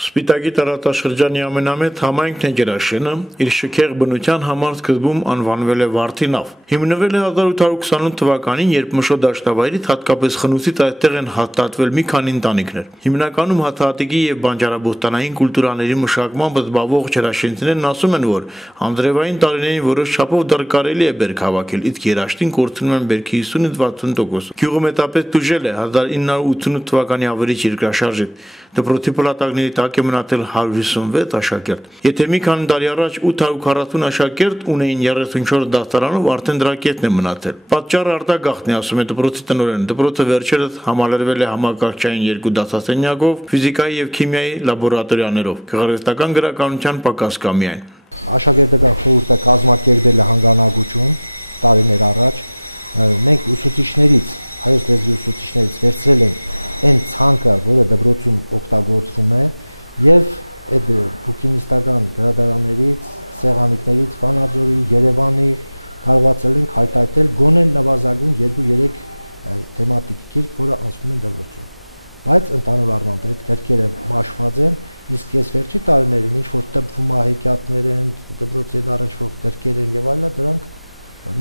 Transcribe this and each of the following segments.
Սպիտակի տարածաշրջանի ամենամեծ համայնքն է Գերաշենը, իր շքեղ բնության համար սկզբում անվանվել է Վարդի նավ։ Հիմնվել է 1828 թվականին, երբ Մշո դաշտավայրից հատկապես Խնուսից այդտեղ են հաստատվել մի քանի ընտանիքներ։ Հիմնականում հացահատիկի եւ բանջարաբոստանային կուլտուրաների մշակմամբ զբաղվող գերաշենցիներն ասում են, որ անձրևային տարիներին որոշ չափով դեռ կարելի է բերք հավաքել, իսկ երաշտին կորցնում են բերքի 50-ից 60%։ Գյուղը մեծապես տուժել է 1988 թվականի ավերիչ երկրաշարժից։ Դպրոցի փլատակների տակ է մնացել 156 աշակերտ։ Եթե մի քանի տարի առաջ 840 աշակերտ ունեին 34 դասարանով, արդեն դրա կեսն է մնացել։ Պատճառը արտագաղթն է, ասում է դպրոցի տնօրենը։ Դպրոցը վերջերս համալրվել է համակարգչային 2 դասասենյակով, ֆիզիկայի եւ քիմիայի լաբորատորիաներով։ Գեղարվեստական գրականության պակաս կա միայն։ Աշակերտական խորհուրդը կազմակերպել է հանգանակություն տարիներ առաջ։ Մենք ուսուցիչներից, հայոց լեզվի ուսուցիչներից վերցրել ենք այն ցանկը, որը դպրոցում օգտագործվում է, եւ այդ բուկինիստական գրադարաններից, սեղանիկներից, Վանաձորի, Երևանի կարողացել ենք հայտարարել գոնե նվազագույն 2-3 թեմատիկ գիրք, որը անցնում են դպրոցում։ Բայց ընդհանուր առմամբ այդ գրքերը մաշված են, իսկ ես վերջի տարիներին ինչ որ տպվում է հեքիաթներ են, դպրոցի հետ առնչվող գրքեր են եւ այլն, դրանք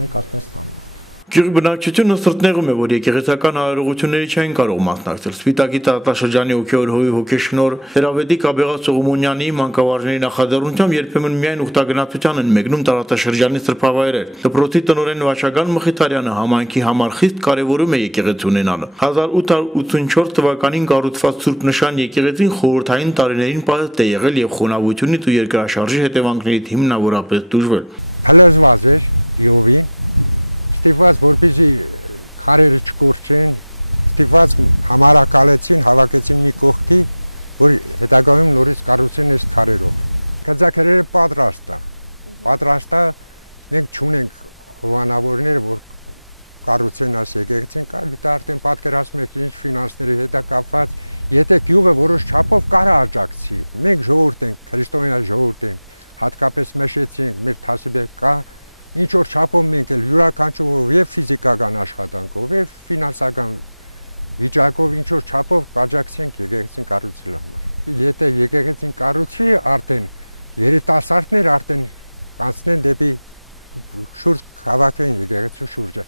մենք արդեն ստանում ենք։ Գյուղի բնակչությունը սրտնեղում է, որ եկեղեցական արարողությունների չեն կարող մասնակցել։ Սպիտակի տարածաշրջանի հոգեորհոյի հոգեշնոր Տերավետիկ Աբեղա Սողոմոնյանի մանկավարժների նախաձեռնությամբ երբեմն միայն ուխտագնացության են մեկնում տարածաշրջանի սրբավայրեր։ Դպրոցի տնօրեն Վաչագան Մխիթարյանը համայնքի համար խիստ կարևորում է եկեղեցի ունենալը։ 1884 թվականին կառուցված Սուրբ Նշան եկեղեցին խորհրդային տարիներին պահեստե եղել եւ խոնավությունից ու երկրաշարժի հետևանքներից հիմնավորապես դժվել։ Փլեզված էր յովին Ստիված որպեսզի քարերը չկորչեն, ստիված համարակալեցին, հավաքեցին մի կողքի, որ հետագայում նորից կառուցեն այս քարերով։ Գծակերերը պատրաստ է, մենք չունենք հովանավորներ, որ կառուցեն այս եկեղեցին, դա արդեն պատկերացնում եք ինչ ֆինանսների հետ է կապված, եթե գյուղը որոշ չափով կարա աջակցի, մենք ժողովուրդ ենք, քրիստոնյա ժողովուրդ ենք, հատկապես մշեցինք, մեր թասիբը կա ինչ որ չափով մենք էլ յուրաքանչյուրով եւ ֆիզիկական աշխատանքով եւ ֆինանսական վիճակով ինչ որ չափով կաջակցենք եկեղեցին կառուցելու համար։ Եթե եկեղեցին կառուցվի, արդեն երիտասարդներ արդեն կանցնեն դեպի շուրջ հավաքվեն եկեղեցու շուրջը։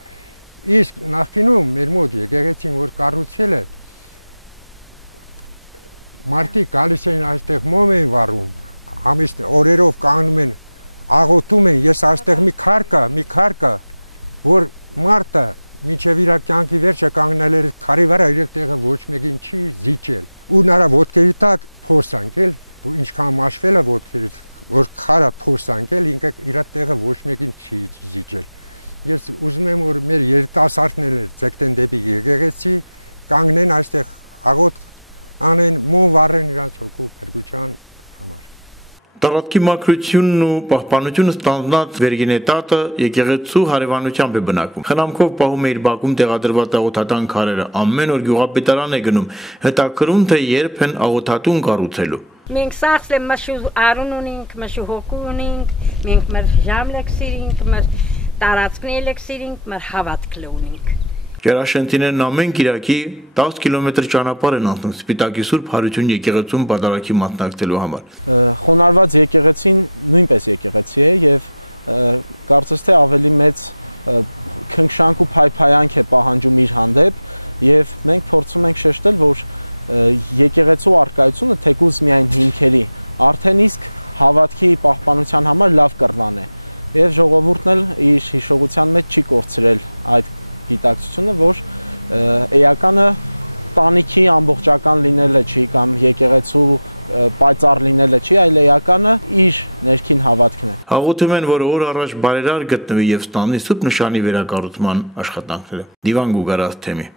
Իսկ նախկինում մեր մոտ եկեղեցին որ կառուցվել է, մարդիկ գալիս էին այստեղ մոմ են վառում, ամիս օրերով կանգնում են աղոթում են, ես այստեղ մի քար կա, որ մարդը մինչև իր կյանքի վերջը կանգնել էր քարի վրա, իր տեղը ոչ մեկին չի զիջել։ Ու նրա ոտքերի տակ փոս անկել, որ ինչքան մաշվել է ոտքերից, որ քարը փոս անկել, ինքը իր տեղը ոչ մեկին չի զիջել։ Ես ուզում եմ, որ մեր երիտասարդները ցեկտեն դեպի եկեղեցի, կանգնեն այստեղ աղոթ անեն, մոմ վառեն իրանց հոգու փրկության համար։ Տարածքի մաքրությունն ու պահպանությունը ստանձնած վերգենետատը եկեղեցու հարևանությամբ է բնակվում։ Խնամքով պահում է իր բակում տեղադրված աղոթատան քարերը։ Ամեն օր գյուղապետարան է գնում, հետաքրում թե երբ են աղոթատուն կառուցելու։ Մենք սաղց եմ մշու արուն ունենք, մշու հոգու ունենք, մենք մեր ժամ լեքսիրինք, մեր տարածքն լեքսիրինք, մեր հավատքն ունենք։ Գերաշենցիներն ամեն կիրակի 10 կիլոմետր ճանապարհ են անցնում Սպիտակի Սուրբ Հարություն եկեղեցում պատարագի մասնակցելու համար։ Խոնարհված եկեղեցին նույնպես եկեղեցի է եւ կարծես թե ավելի մեծ քնքշանք ու փայփայանք է պահանջում իր հանդեպ եւ մենք փորձում ենք շեշտել, որ եկեղեցու արկայությունը թեկուզ միայն հիմքերի, արդեն իսկ հավատքի պահպանության համար լավ կռվան է եւ ժողովուրդն էլ իր հիշողության մեջ չի կորցրել այդ գիտակցությունը, որ էականը տանիքի ամբողջական լինելը չի կամ եկեղեցու պայծառ լինելը չի, այլ էականը իր ներքին հավատքն է։ Հաղորդում են, որ օր առաջ բարերար գտնվի եւ ստանի Սուրբ Նշանի վերակառուցման աշխատանքները։ Դիվան Գուգարաց թեմի։